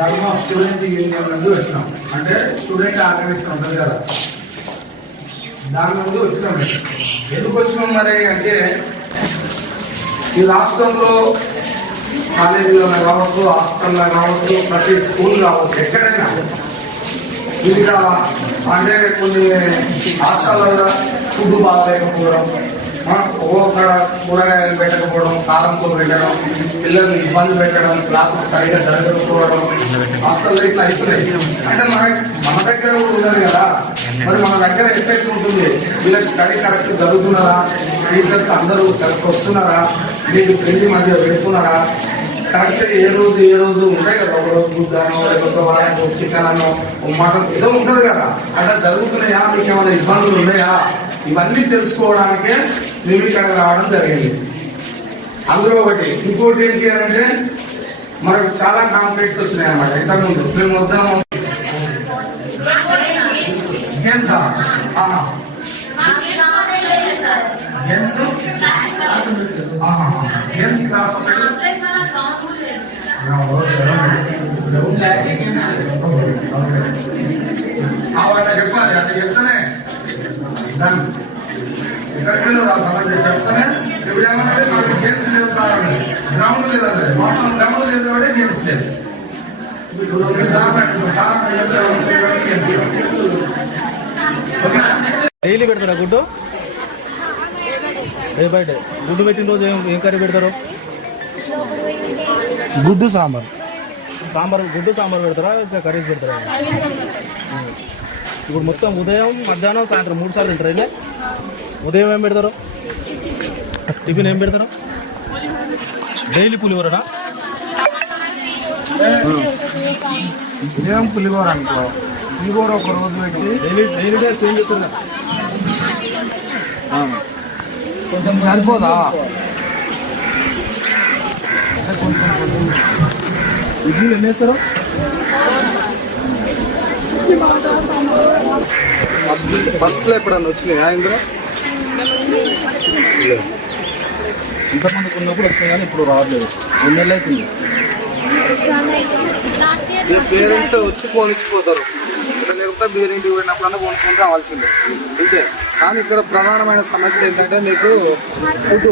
ధర్మ student union నుండి వచ్చినాం. అంటే స్టూడెంట్ ఆర్గనైజేషన్ ఉంటుంది కదా, దాని నుండి వచ్చినాం. ఎందుకు వచ్చినాం మరి అంటే, ఈ రాష్ట్రంలో కాలేజీలో కావచ్చు, హాస్టల్లో కావచ్చు, ప్రతి స్కూల్ కావచ్చు, ఎక్కడైనా ఇంకా అంటే కొన్ని హాస్టల్లో ఫుడ్ బాగాలేకపోవడం, ఒక్కొక్కడ కూరగాయలు పెట్టకపోవడం, కారంతో పెట్టడం, పిల్లల్ని ఇబ్బంది పెట్టడం, క్లాసులు సరిగ్గా జరగకపోవడం, హాస్టల్లో ఇట్లా అవుతున్నాయి. అంటే మన దగ్గర కూడా ఉండదు కదా, మరి మన దగ్గర ఎఫెక్ట్ ఉంటుంది. వీళ్ళకి స్టడీ కరెక్ట్ జరుగుతున్నారా, టీచర్స్ అందరూ కరెక్ట్ వస్తున్నారా, మీకు పెళ్లి మధ్య పెడుతున్నారా, కరెక్ట్ ఏ రోజు ఉంటాయి కదా, ఒక రోజు గుడ్డానో లేకపోతే వారానికి చికెన్ అనో మటన్ ఏదో ఉంటుంది కదా, అట్లా జరుగుతున్నాయా, మీకు ఏమైనా ఇబ్బందులు ఉన్నాయా, ఇవన్నీ తెలుసుకోవడానికే మేము ఇక్కడ రావడం జరిగింది. అందులో ఒకటి ఇంకోటి ఏంటి అని అంటే, మనకు చాలా కాంప్లైంట్స్ వచ్చినాయి అన్నమాట. ఇంతకుముందు మేము వద్దాము గేమ్స్ క్లాస్ అట్లా చెప్పాలి. అట్లా చెప్తానే దాన్ని ఎక్కడికి సమస్య చెప్తానే. ఇప్పుడు ఏమంటే మనకి గేమ్స్ లేవు సార్, గ్రౌండ్ లేదంటే మొత్తం గ్రౌండ్ లేదు అంటే గేమ్స్ లేదు. డైలీ పెడతారా గుడ్డు? బయట గుడ్డు పెట్టిన రోజు ఏం కర్రీ పెడతారు? గుడ్డు సాంబార్. గుడ్డు సాంబార్ పెడతారా, కర్రీస్ పెడతారా? ఇప్పుడు మొత్తం ఉదయం, మధ్యాహ్నం, సాయంత్రం 3 సార్లు తింటారు. ఇలా ఉదయం ఏం పెడతారు? టిఫిన్ ఏం పెడతారు? డైలీ పులిహోరనా? ఉదయం పులిహోర అనుకో, పులిహోర ఒక రోజు పెట్టి డైలీ డే చేంజ్ చేస్తారు. కొంచెం సరిపోదా? ఇడ్లీలు ఎన్ని వేస్తారు? ఫస్ట్లో ఎప్పుడన్నా వచ్చినాయా ఇందులో? ఇంతమందికి ఉన్నప్పుడు వస్తున్నాయి కానీ ఇప్పుడు రావట్లేదు. 2 నెలలు అవుతుంది. మీ పేరెంట్స్ వచ్చి పోనిచ్చిపోతారు, లేకపోతే మీరు ఇంటికి పోయినప్పుడన్నా పోనుకొని రావాల్సిందే అంతే. కానీ ఇక్కడ ప్రధానమైన సమస్య ఏంటంటే మీకు ఫుడ్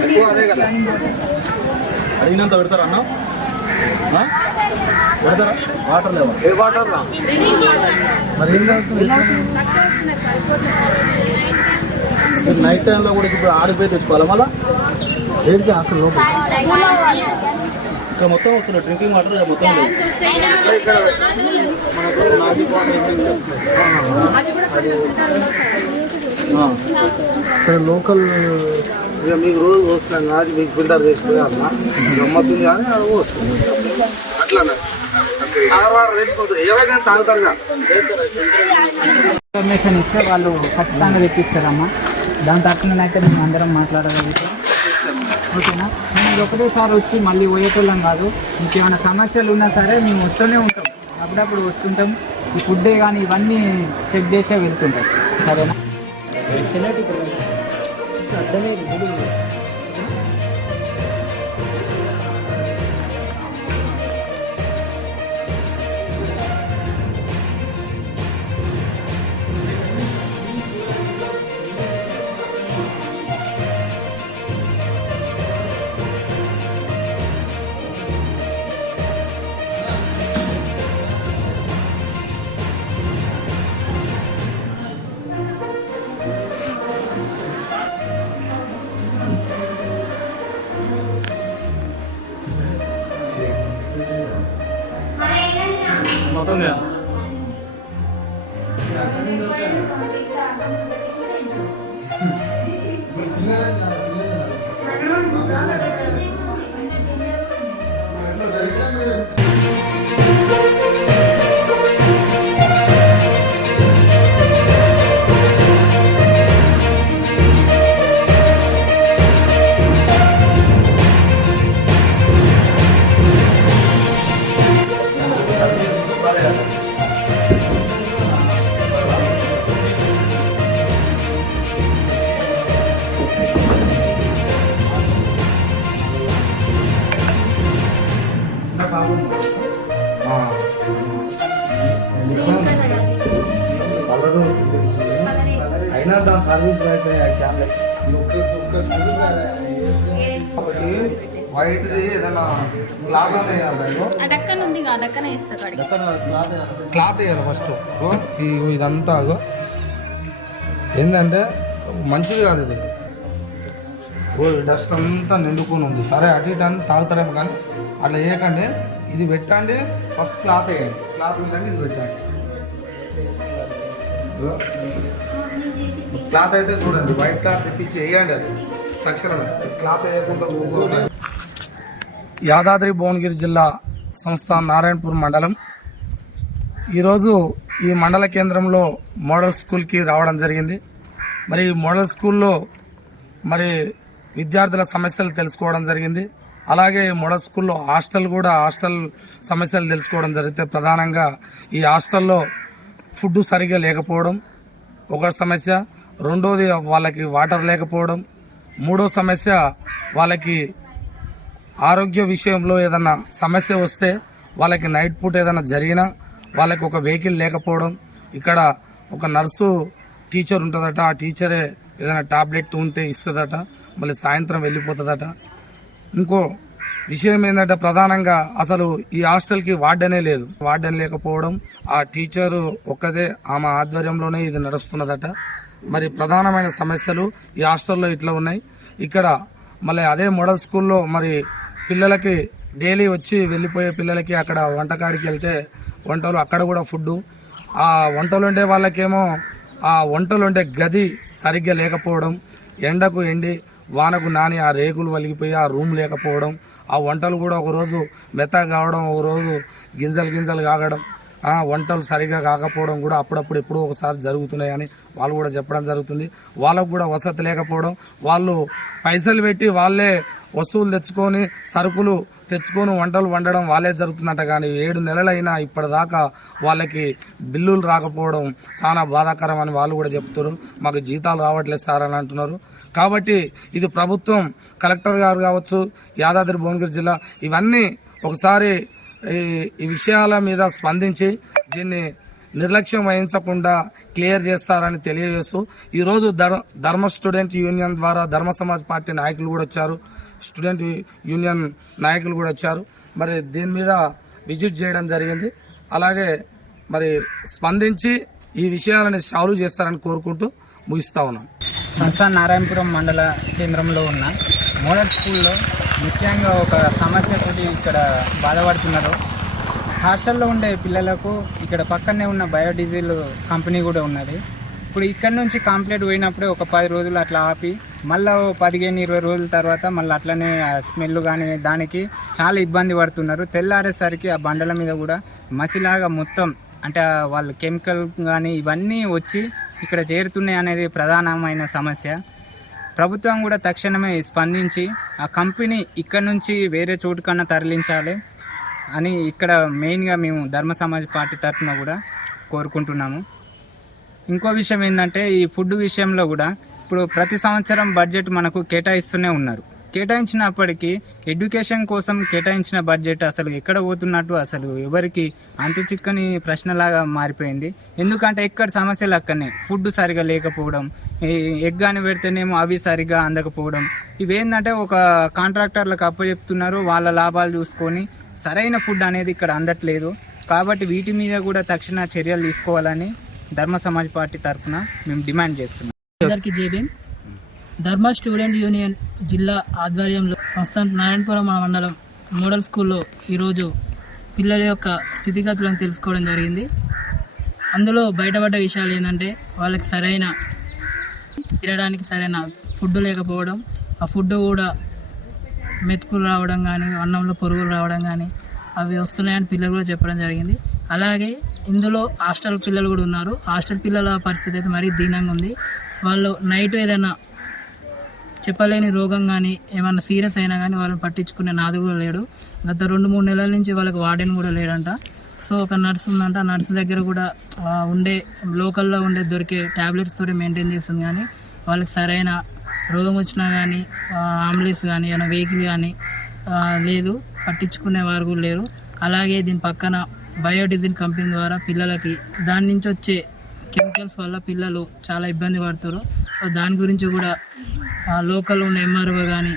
ఎక్కువ అదే కదా. అడిగినంత పెడతారా అన్న? పెడతారా? వాటర్ లేవా? ఏ వాటర్ రా మరి ఏం జరుగుతుంది? నైట్ టైంలో కూడా ఇప్పుడు ఆడిపోయి తెచ్చుకోవాలి మళ్ళా. ఏంటి అక్కడ లోపల ఇక్కడ మొత్తం వస్తుంది డ్రింకింగ్ వాటర్ మొత్తం ఇక్కడ లోకల్ మీకు రోజు వస్తాం కాదు, మీకు ఫిల్టర్ చేసుకుని అన్న గమ్మతుంది కానీ అది వస్తుంది అట్లా వాటర్ తెచ్చిపోతుంది. ఏవైనా తాగుతారుగా ఇన్ఫర్మేషన్ ఇస్తే వాళ్ళు ఖచ్చితంగా తెప్పిస్తారమ్మా. దాని తరఫునైతే మేము అందరం మాట్లాడగలుగుతాం. ఓకేనా? మేము ఒకటేసారి వచ్చి మళ్ళీ పోయేటోళ్ళం కాదు. ఇంకేమైనా సమస్యలు ఉన్నా సరే మేము వస్తూనే ఉంటాం, అప్పుడప్పుడు వస్తుంటాం. ఈ ఫుడ్డే కానీ ఇవన్నీ చెక్ చేసే వెళ్తుంటాం. సరేనా? మొత్తం కలర్ అయినా దాని సర్వీస్ అయిపోయాయి క్యామ్లెట్ ఒకటి వైట్ది ఏదైనా క్లాత్ అనేది అడక్కన ఉంది అడక్కన వేస్తారు క్లాత్ వేయాలి ఫస్ట్ ఇదంతా ఏంటంటే మంచిది కాదు ఇది డస్ట్ అంతా నిండుకొని ఉంది. సరే అటు ఇటు అని తాగుతారేమో కానీ అట్లా వేయకండి. ఇది పెట్టండి ఫస్ట్ క్లాత్ వేయండి. క్లాత్ మీద ఇది పెట్టండి. క్లాత్ అయితే చూడండి వైట్ క్లాత్ తెప్పించి వేయండి. అది తక్షణమే క్లాత్ వేయకుండా. యాదాద్రి భువనగిరి జిల్లా సంస్థాన్ నారాయణపూర్ మండలం. ఈరోజు ఈ మండల కేంద్రంలో మోడల్ స్కూల్కి రావడం జరిగింది. మరి మోడల్ స్కూల్లో మరి విద్యార్థుల సమస్యలు తెలుసుకోవడం జరిగింది. అలాగే మోడల్ స్కూల్లో హాస్టల్ సమస్యలు తెలుసుకోవడం జరిగితే ప్రధానంగా ఈ హాస్టల్లో ఫుడ్ సరిగ్గా లేకపోవడం ఒక సమస్య, రెండోది వాళ్ళకి వాటర్ లేకపోవడం, మూడో సమస్య వాళ్ళకి ఆరోగ్య విషయంలో ఏదన్నా సమస్య వస్తే వాళ్ళకి నైట్ పూట ఏదైనా జరిగినా వాళ్ళకి ఒక వెహికల్ లేకపోవడం. ఇక్కడ ఒక నర్సు టీచర్ ఉంటుందట, ఆ టీచరే ఏదైనా టాబ్లెట్ ఉంటే ఇస్తుందట, మళ్ళీ సాయంత్రం వెళ్ళిపోతుందట. ఇంకో విషయం ఏంటంటే ప్రధానంగా అసలు ఈ హాస్టల్కి వార్డెనే లేదు. వార్డెన్ లేకపోవడం, ఆ టీచరు ఒక్కదే ఆమె ఆధ్వర్యంలోనే ఇది నడుస్తున్నదట. మరి ప్రధానమైన సమస్యలు ఈ హాస్టల్లో ఇట్లా ఉన్నాయి. ఇక్కడ మళ్ళీ అదే మోడల్ స్కూల్లో మరి పిల్లలకి డైలీ వచ్చి వెళ్ళిపోయే పిల్లలకి అక్కడ వంటకాడికి వెళ్తే వంటలు అక్కడ కూడా ఫుడ్, ఆ వంటలు వండే వాళ్ళకేమో ఆ వంటలు వండే గది సరిగ్గా లేకపోవడం, ఎండకు ఎండి వానకు నాని ఆ రేకులు వలిగిపోయి ఆ రూమ్ లేకపోవడం, ఆ వంటలు కూడా ఒకరోజు మెత్తగా కావడం, ఒకరోజు గింజలు కాగడం, వంటలు సరిగా కాకపోవడం కూడా అప్పుడప్పుడు ఎప్పుడో ఒకసారి జరుగుతున్నాయని వాళ్ళు కూడా చెప్పడం జరుగుతుంది. వాళ్ళకు కూడా వసతి లేకపోవడం, వాళ్ళు పైసలు పెట్టి వాళ్ళే వస్తువులు తెచ్చుకొని సరుకులు తెచ్చుకొని వంటలు వండడం వాళ్ళే జరుగుతుందట. కానీ 7 నెలలైనా ఇప్పటిదాకా వాళ్ళకి బిల్లులు రాకపోవడం చాలా బాధాకరం అని వాళ్ళు కూడా చెప్తారు. మాకు జీతాలు రావట్లేదు సార్ అని అంటున్నారు. కాబట్టి ఇది ప్రభుత్వం, కలెక్టర్ గారు కావచ్చు, యాదాద్రి భువనగిరి జిల్లా ఇవన్నీ ఒకసారి ఈ విషయాల మీద స్పందించి దీన్ని నిర్లక్ష్యం వహించకుండా క్లియర్ చేస్తారని తెలియజేస్తూ ఈరోజు ధర్మ స్టూడెంట్ యూనియన్ ద్వారా ధర్మ సమాజ్ పార్టీ నాయకులు కూడా వచ్చారు, స్టూడెంట్ యూనియన్ నాయకులు కూడా వచ్చారు. మరి దీని మీద విజిట్ చేయడం జరిగింది. అలాగే మరి స్పందించి ఈ విషయాలని సాల్వ్ చేస్తారని కోరుకుంటూ ముగిస్తా ఉన్నాం. సంస్థాన్ నారాయణపురం మండల కేంద్రంలో ఉన్న మోడల్ స్కూల్లో ముఖ్యంగా ఒక సమస్యతో ఇక్కడ బాధపడుతున్నారు. హాస్టల్లో ఉండే పిల్లలకు ఇక్కడ పక్కనే ఉన్న బయోడీజిల్ కంపెనీ కూడా ఉన్నది. ఇప్పుడు ఇక్కడ నుంచి కంప్లీట్ పోయినప్పుడే ఒక 10 రోజులు అట్లా ఆపి మళ్ళీ 15-20 రోజుల తర్వాత మళ్ళీ అట్లనే స్మెల్ కానీ దానికి చాలా ఇబ్బంది పడుతున్నారు. తెల్లారేసరికి ఆ బండల మీద కూడా మసిలాగా మొత్తం అంటే వాళ్ళు కెమికల్ కానీ ఇవన్నీ వచ్చి ఇక్కడ చేరుతున్నాయి అనేది ప్రధానమైన సమస్య. ప్రభుత్వం కూడా తక్షణమే స్పందించి ఆ కంపెనీ ఇక్కడ నుంచి వేరే చోటు కన్నా తరలించాలి అని ఇక్కడ మెయిన్గా మేము ధర్మ సమాజ్ పార్టీ తరఫున కూడా కోరుకుంటున్నాము. ఇంకో విషయం ఏంటంటే ఈ ఫుడ్ విషయంలో కూడా ఇప్పుడు ప్రతి సంవత్సరం బడ్జెట్ మనకు కేటాయిస్తూనే ఉన్నారు. కేటాయించినప్పటికీ ఎడ్యుకేషన్ కోసం కేటాయించిన బడ్జెట్ అసలు ఎక్కడ పోతున్నట్టు అసలు ఎవరికి అంతు చిక్కని ప్రశ్నలాగా మారిపోయింది. ఎందుకంటే ఎక్కడ సమస్యలు అక్కడనే ఫుడ్ సరిగా లేకపోవడం, ఎగ్ అని పెడితేనేమో అవి సరిగా అందకపోవడం, ఇవేంటంటే ఒక కాంట్రాక్టర్లకు అప్పచెప్తున్నారు, వాళ్ళ లాభాలు చూసుకొని సరైన ఫుడ్ అనేది ఇక్కడ అందట్లేదు. కాబట్టి వీటి మీద కూడా తక్షణ చర్యలు తీసుకోవాలని ధర్మ సమాజ్ పార్టీ తరఫున మేము డిమాండ్ చేస్తున్నాం. అందరికీ జేబీఎం. ధర్మ స్టూడెంట్ యూనియన్ జిల్లా ఆధ్వర్యంలో సంస్థాన్ నారాయణపురం మండలం మోడల్ స్కూల్లో ఈరోజు పిల్లల యొక్క స్థితిగతులను తెలుసుకోవడం జరిగింది. అందులో బయటపడ్డ విషయాలు ఏంటంటే వాళ్ళకి సరైన తినడానికి సరైన ఫుడ్ లేకపోవడం, ఆ ఫుడ్ కూడా మెతుకులు రావడం కానీ అన్నంలో పురుగులు రావడం కానీ అవి వస్తున్నాయని పిల్లలు కూడా చెప్పడం జరిగింది. అలాగే ఇందులో హాస్టల్ పిల్లలు కూడా ఉన్నారు. హాస్టల్ పిల్లల పరిస్థితి అయితే మరీ దీనంగా ఉంది. వాళ్ళు నైట్ ఏదైనా చెప్పలేని రోగం కానీ ఏమన్నా సీరియస్ అయినా కానీ వాళ్ళని పట్టించుకునే నాదు కూడా లేడు. గత 2-3 నెలల నుంచి వాళ్ళకి వార్డెన్ కూడా లేడంట. సో ఒక నర్స్ ఉందంట, ఆ నర్స్ దగ్గర కూడా ఉండే లోకల్లో ఉండే దొరికే ట్యాబ్లెట్స్ తోటి మెయింటైన్ చేస్తుంది. కానీ వాళ్ళకి సరైన రోగం వచ్చినా కానీ అంబులెన్స్ కానీ ఏమైనా వెహికల్ కానీ లేదు, పట్టించుకునే వారు కూడా లేరు. అలాగే దీని పక్కన బయోడీజిల్ కంపెనీ ద్వారా పిల్లలకి దాని నుంచి వచ్చే కెమికల్స్ వల్ల పిల్లలు చాలా ఇబ్బంది పడుతారు. సో దాని గురించి కూడా లోకల్లో ఉన్న ఎంఆర్ఓ కానీ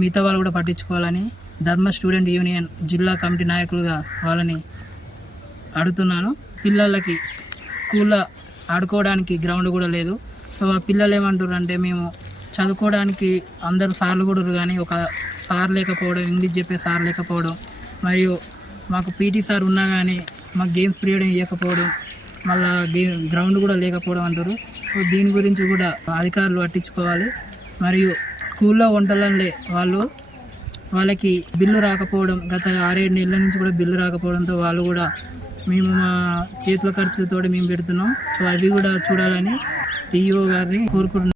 మిగతా వాళ్ళు కూడా పట్టించుకోవాలని ధర్మ స్టూడెంట్ యూనియన్ జిల్లా కమిటీ నాయకులుగా వాళ్ళని అడుగుతున్నాను. పిల్లలకి స్కూల్లో ఆడుకోవడానికి గ్రౌండ్ కూడా లేదు. సో ఆ పిల్లలు ఏమంటారు అంటే మేము చదువుకోవడానికి అందరూ సార్లు కూడా కానీ ఒక సార్ లేకపోవడం, ఇంగ్లీష్ చెప్పే సార్ లేకపోవడం, మరియు మాకు పీటీ సార్ ఉన్నా కానీ మాకు గేమ్స్ పీరియడ్ ఇవ్వకపోవడం, మళ్ళీ గ్రౌండ్ కూడా లేకపోవడం అంటారు. సో దీని గురించి కూడా అధికారులు పట్టించుకోవాలి. మరియు స్కూల్లో వంటలే వాళ్ళకి బిల్లు రాకపోవడం, గత 6-7 నెలల నుంచి కూడా బిల్లు రాకపోవడంతో వాళ్ళు కూడా మేము మా చేతుల ఖర్చుతో మేము పెడుతున్నాం. సో అవి కూడా చూడాలని టీఈఓ గారిని కోరుకుంటున్నాం.